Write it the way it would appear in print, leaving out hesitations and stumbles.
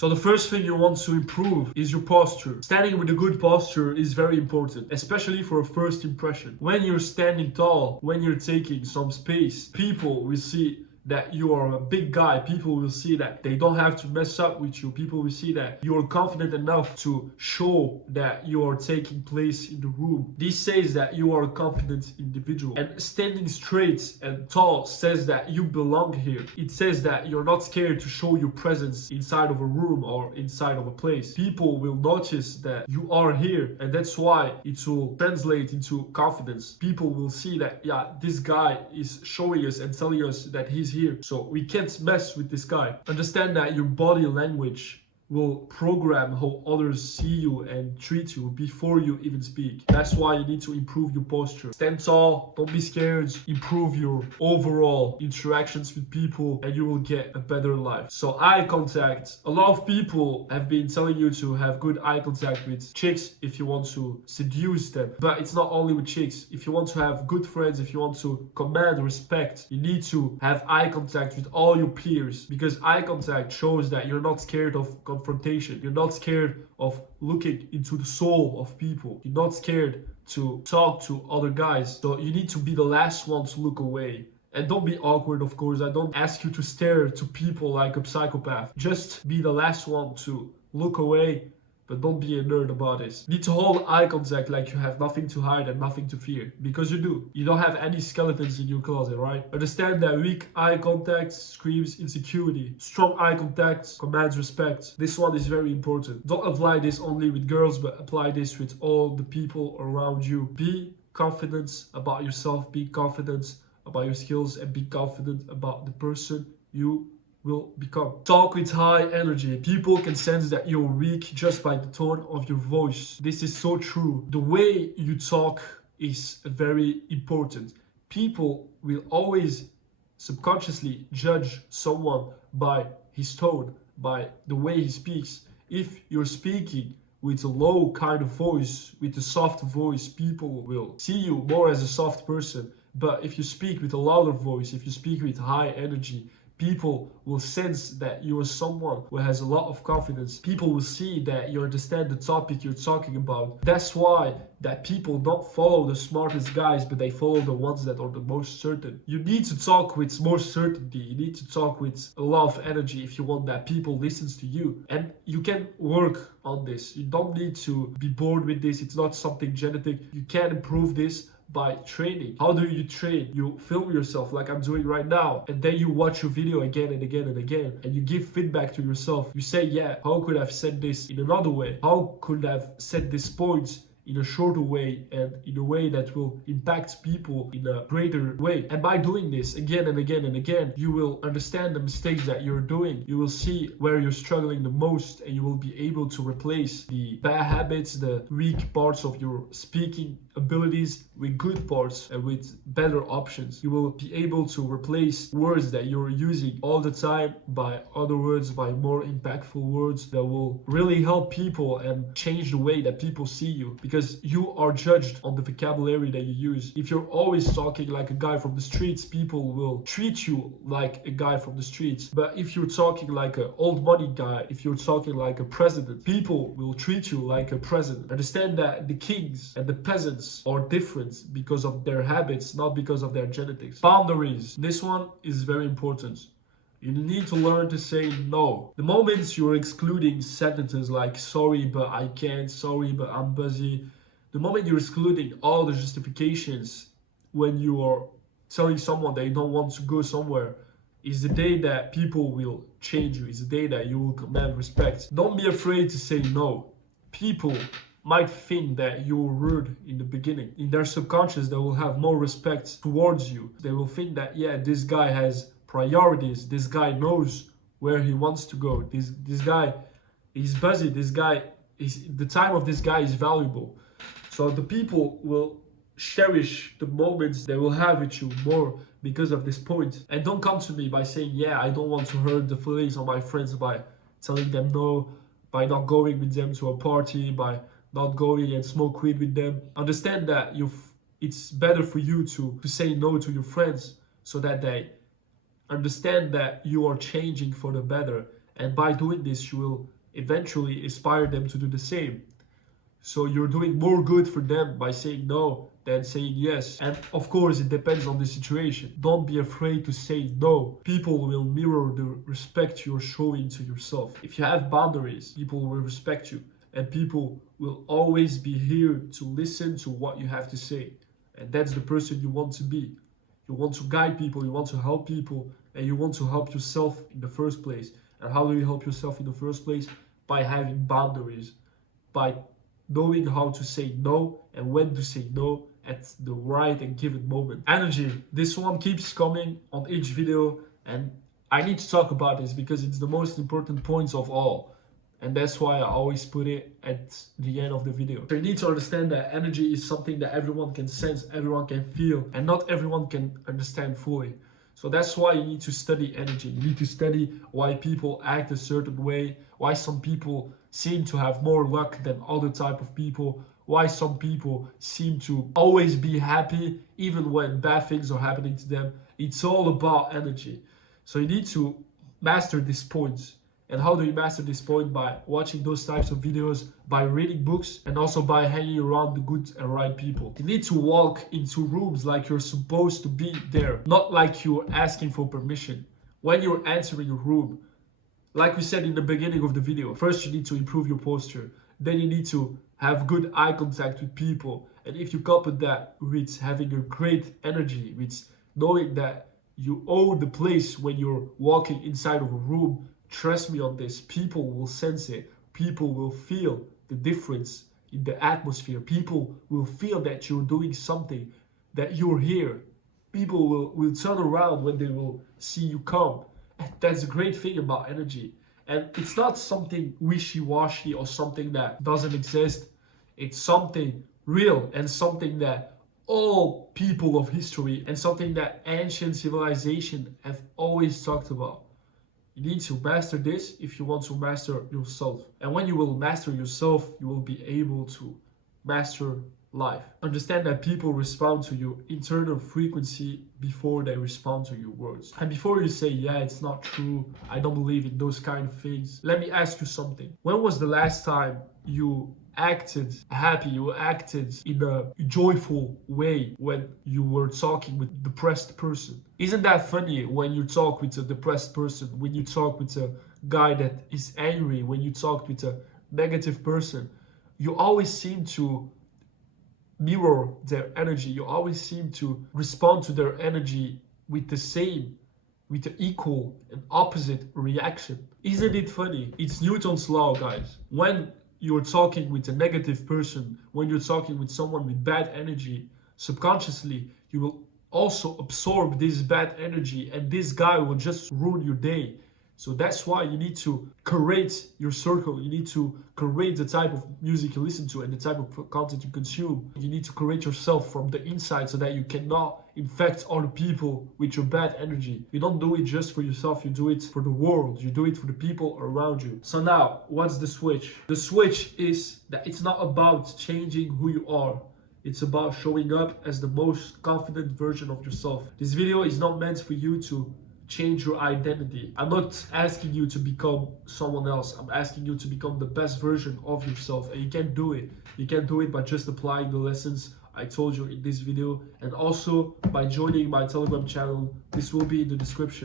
So the first thing you want to improve is your posture. Standing with a good posture is very important, especially for a first impression. When you're standing tall, when you're taking some space, people will see that you are a big guy. People will see that they don't have to mess up with you. People will see that you are confident enough to show that you are taking place in the room. This says that you are a confident individual. And standing straight and tall says that you belong here. It says that you're not scared to show your presence inside of a room or inside of a place. People will notice that you are here, and that's why it will translate into confidence. People will see that, yeah, this guy is showing us and telling us that he's here, so we can't mess with this guy. Understand that your body language will program how others see you and treat you before you even speak. That's why you need to improve your posture. Stand tall, don't be scared, improve your overall interactions with people, and you will get a better life. So eye contact. A lot of people have been telling you to have good eye contact with chicks if you want to seduce them. But it's not only with chicks. If you want to have good friends, if you want to command respect, you need to have eye contact with all your peers, because eye contact shows that you're not scared of confrontation. You're not scared of looking into the soul of people. You're not scared to talk to other guys. So you need to be the last one to look away. And don't be awkward, of course. I don't ask you to stare to people like a psychopath. Just be the last one to look away, but don't be a nerd about this. You need to hold eye contact like you have nothing to hide and nothing to fear. Because you do. You don't have any skeletons in your closet, right? Understand that weak eye contact screams insecurity. Strong eye contact commands respect. This one is very important. Don't apply this only with girls, but apply this with all the people around you. Be confident about yourself. Be confident about your skills, and be confident about the person you will become. Talk with high energy. People can sense that you're weak just by the tone of your voice. This is so true. The way you talk is very important. People will always subconsciously judge someone by his tone, by the way he speaks. If you're speaking with a low kind of voice, with a soft voice, people will see you more as a soft person. But if you speak with a louder voice, if you speak with high energy, people will sense that you are someone who has a lot of confidence. People will see that you understand the topic you're talking about. That's why that people don't follow the smartest guys, but they follow the ones that are the most certain. You need to talk with more certainty. You need to talk with a lot of energy if you want that people listens to you. And you can work on this. You don't need to be bored with this. It's not something genetic. You can improve this by training. How do you train? You film yourself like I'm doing right now, and then you watch your video again and again and again, and you give feedback to yourself. You say, yeah, how could I have said this in another way? How could I have said this point in a shorter way and in a way that will impact people in a greater way? And by doing this again and again and again, you will understand the mistakes that you're doing. You will see where you're struggling the most, and you will be able to replace the bad habits, the weak parts of your speaking abilities with good parts and with better options. You will be able to replace words that you're using all the time by other words, by more impactful words that will really help people and change the way that people see you, because you are judged on the vocabulary that you use. If you're always talking like a guy from the streets, people will treat you like a guy from the streets. But if you're talking like an old money guy, if you're talking like a president, people will treat you like a president. Understand that the kings and the peasants are different because of their habits, not because of their genetics. Boundaries. This one is very important. You need to learn to say no. The moment you're excluding sentences like sorry but I can't, sorry but I'm busy, the moment you're excluding all the justifications when you are telling someone that you don't want to go somewhere, is the day that people will change you, is the day that you will command respect. Don't be afraid to say no. People might think that you're rude in the beginning. In their subconscious, they will have more respect towards you. They will think that, yeah, this guy has priorities. This guy knows where he wants to go. This guy is busy. The time of this guy is valuable. So the people will cherish the moments they will have with you more because of this point. And don't come to me by saying, yeah, I don't want to hurt the feelings of my friends by telling them no, by not going with them to a party, by not going and smoke weed with them. Understand that it's better for you to say no to your friends so that they understand that you are changing for the better And by doing this, you will eventually inspire them to do the same. So you're doing more good for them by saying no than saying yes. And of course, it depends on the situation. Don't be afraid to say no. People will mirror the respect you're showing to yourself. If you have boundaries, people will respect you. And people will always be here to listen to what you have to say. And that's the person you want to be. You want to guide people, you want to help people, and you want to help yourself in the first place. And how do you help yourself in the first place? By having boundaries, by knowing how to say no and when to say no at the right and given moment. Energy. This one keeps coming on each video, and I need to talk about this because it's the most important points of all. And that's why I always put it at the end of the video. So you need to understand that energy is something that everyone can sense, everyone can feel, and not everyone can understand fully. So that's why you need to study energy. You need to study why people act a certain way, why some people seem to have more luck than other type of people, why some people seem to always be happy even when bad things are happening to them. It's all about energy. So you need to master these points. And how do you master this point? By watching those types of videos, by reading books, and also by hanging around the good and right people. You need to walk into rooms like you're supposed to be there, not like you're asking for permission. When you're entering a room, like we said in the beginning of the video, first you need to improve your posture. Then you need to have good eye contact with people. And if you couple that with having a great energy, with knowing that you own the place when you're walking inside of a room, trust me on this, people will sense it. People will feel the difference in the atmosphere. People will feel that you're doing something, that you're here. People will turn around when they will see you come. And that's a great thing about energy. And it's not something wishy-washy or something that doesn't exist. It's something real and something that all people of history and something that ancient civilization have always talked about. You need to master this if you want to master yourself. And when you will master yourself, you will be able to master life. Understand that people respond to your internal frequency before they respond to your words. And before you say, yeah, it's not true, I don't believe in those kind of things, let me ask you something. When was the last time you acted happy, you acted in a joyful way when you were talking with a depressed person? Isn't that funny when you talk with a depressed person, when you talk with a guy that is angry, when you talk with a negative person? You always seem to mirror their energy. You always seem to respond to their energy with the same, with the equal and opposite reaction. Isn't it funny? It's Newton's law, guys. When you're talking with a negative person, when you're talking with someone with bad energy, subconsciously you will also absorb this bad energy, and this guy will just ruin your day. So that's why you need to curate your circle. You need to curate the type of music you listen to and the type of content you consume. You need to curate yourself from the inside so that you cannot infect other people with your bad energy. You don't do it just for yourself, you do it for the world. You do it for the people around you. So now, what's the switch? The switch is that it's not about changing who you are. It's about showing up as the most confident version of yourself. This video is not meant for you to change your identity. I'm not asking you to become someone else. I'm asking you to become the best version of yourself, and you can do it. You can do it by just applying the lessons I told you in this video, and also by joining my Telegram channel. This will be in the description.